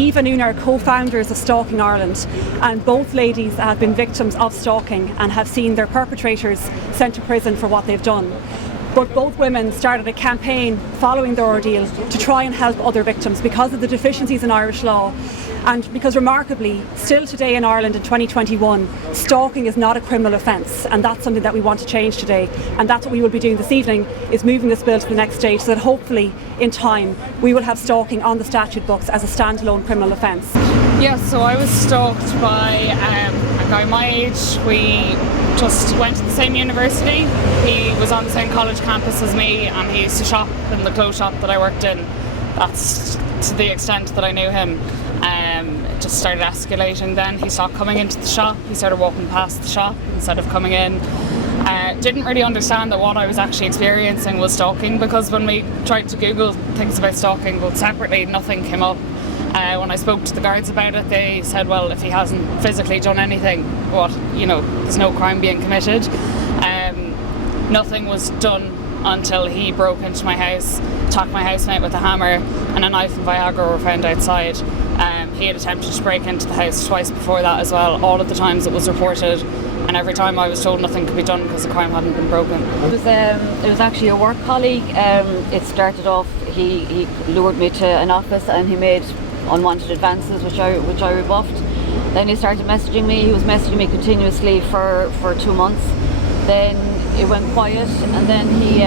Eve and Una are co-founders of Stalking Ireland, and both ladies have been victims of stalking and have seen their perpetrators sent to prison for what they've done. But both women started a campaign following their ordeal to try and help other victims because of the deficiencies in Irish law, and because remarkably, still today in Ireland in 2021, stalking is not a criminal offence, and that's something that we want to change today. And that's what we will be doing this evening, is moving this bill to the next stage so that hopefully in time we will have stalking on the statute books as a standalone criminal offence. Yeah, so I was stalked by a guy my age. We just went to the same university. He was on the same college campus as me, and he used to shop in the clothes shop that I worked in. That's to the extent that I knew him. It just started escalating then. He stopped coming into the shop. He started walking past the shop instead of coming in. Didn't really understand that what I was actually experiencing was stalking, because when we tried to Google things about stalking, but separately, nothing came up. When I spoke to the guards about it, they said, well, if he hasn't physically done anything, there's no crime being committed. Nothing was done until he broke into my house, attacked my housemate with a hammer, and a knife and Viagra were found outside. He had attempted to break into the house twice before that as well, all of the times it was reported, and every time I was told nothing could be done because the crime hadn't been broken. It was actually a work colleague. It started off, he lured me to an office and he made unwanted advances which I rebuffed. Then he started messaging me. He was messaging me continuously for 2 months. Then it went quiet, and then he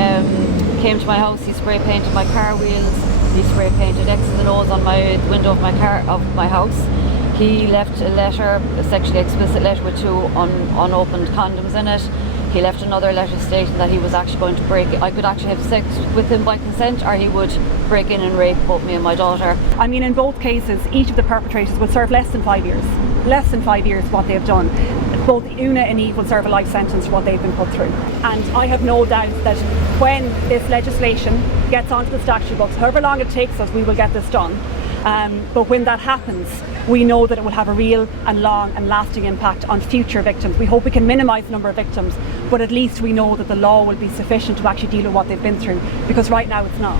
came to my house. He spray painted my car wheels. He spray painted X's and O's on my window of my house. He left a letter, a sexually explicit letter with 2 unopened condoms in it. He left another letter stating that he was actually going to I could actually have sex with him by consent, or he would break in and rape both me and my daughter. I mean, in both cases, each of the perpetrators will serve less than 5 years. Less than 5 years what they've done. Both Una and Eve will serve a life sentence for what they've been put through. And I have no doubt that when this legislation gets onto the statute books, however long it takes us, we will get this done. But when that happens, we know that it will have a real and long and lasting impact on future victims. We hope we can minimise the number of victims, but at least we know that the law will be sufficient to actually deal with what they've been through, because right now it's not.